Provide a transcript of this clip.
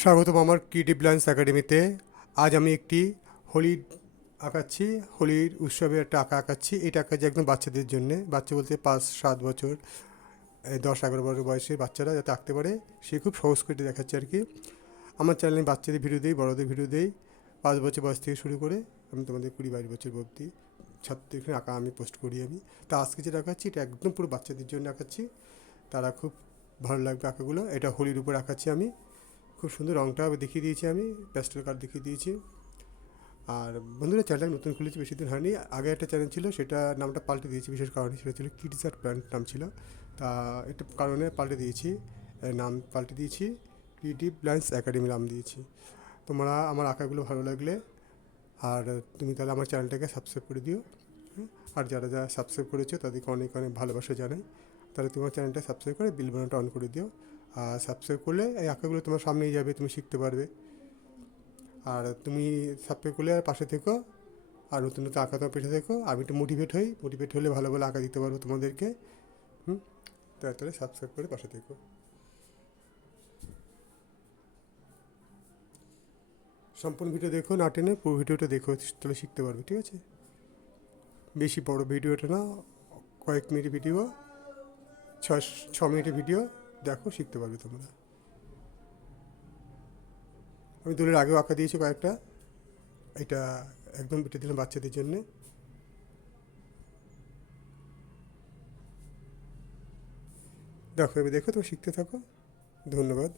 স্বাগতম আমার creative lines একাডেমিতে। আজ আমি একটি হোলি আঁকাচ্ছি, হোলির উৎসবে একটা আঁকাচ্ছি। এটা আঁকাচ্ছি একদম বাচ্চাদের জন্যে। বাচ্চা বলতে 5-7 বছর, 10-11 বছর বয়সে বাচ্চারা যাতে আঁকতে পারে সে খুব সহজ করে দেখাচ্ছে আর কি। আমার চ্যানেলে বাচ্চাদের ভিডিও দিই, বড়দের ভিডিও দিই। 5 বছর বয়স থেকে শুরু করে আমি তোমাদের 20-22 বছর অবধি ছাত্রদের আঁকা আমি পোস্ট করি আমি। তা আজকে যেটা আঁকাচ্ছি এটা একদম পুরো বাচ্চাদের জন্য আঁকাচ্ছি, তারা খুব ভালো লাগবে আঁকাগুলো। এটা হোলির উপর আঁকাচ্ছি আমি, খুব সুন্দর রঙটা দেখিয়ে দিয়েছি আমি, প্যাস্টেল কালার দেখিয়ে দিয়েছি। আর বন্ধুরা, চ্যানেলটা নতুন খুলেছি, বেশি দিন হয়নি। আগে একটা চ্যানেল ছিল, সেটা নামটা পাল্টে দিয়েছি বিশেষ কারণে। সেটা ছিল কিডস আর্ট ব্র্যান্ড নাম ছিল, তা এটা কারণে পাল্টে দিয়েছি, নাম পাল্টে দিয়েছি, ক্রিয়েটিভ লাইন্স একাডেমি নাম দিয়েছি। তোমরা আমার আঁকাগুলো ভালো লাগলে আর তুমি তাহলে আমার চ্যানেলটাকে সাবস্ক্রাইব করে দিও। আর যারা যারা সাবস্ক্রাইব করেছো তাদেরকে অনেক অনেক ভালোবাসা জানাই। তাহলে তোমার চ্যানেলটা সাবস্ক্রাইব করে বিল বাটনটা অন করে দিও। আর সাবস্ক্রাইব করলে এই আঁকাগুলো তোমার সামনেই যাবে, তুমি শিখতে পারবে। আর তুমি সাবস্ক্রাইব করলে আর পাশে থেকো, আর নতুন নতুন আঁকা তোমার পেছনে থেকো। আমি একটু মোটিভেট হলে ভালো ভালো আঁকা দিতে পারবো তোমাদেরকে। হুম, তাহলে সাবস্ক্রাইব করে পাশে থেকো। সম্পূর্ণ ভিডিও দেখো, না টেনে পুরো ভিডিওটা দেখো, তাহলে শিখতে পারবে, ঠিক আছে? বেশি বড় ভিডিওটা না, কয়েক মিনিট ভিডিও, 6 মিনিটের ভিডিও দেখো, শিখতে পারবে তোমরা। আমি দোলের আগেও আঁকা দিয়েছি কয়েকটা, এটা একদম বেটে দিলাম বাচ্চাদের জন্যে। দেখো, এবার দেখো, তো শিখতে থাকো। ধন্যবাদ।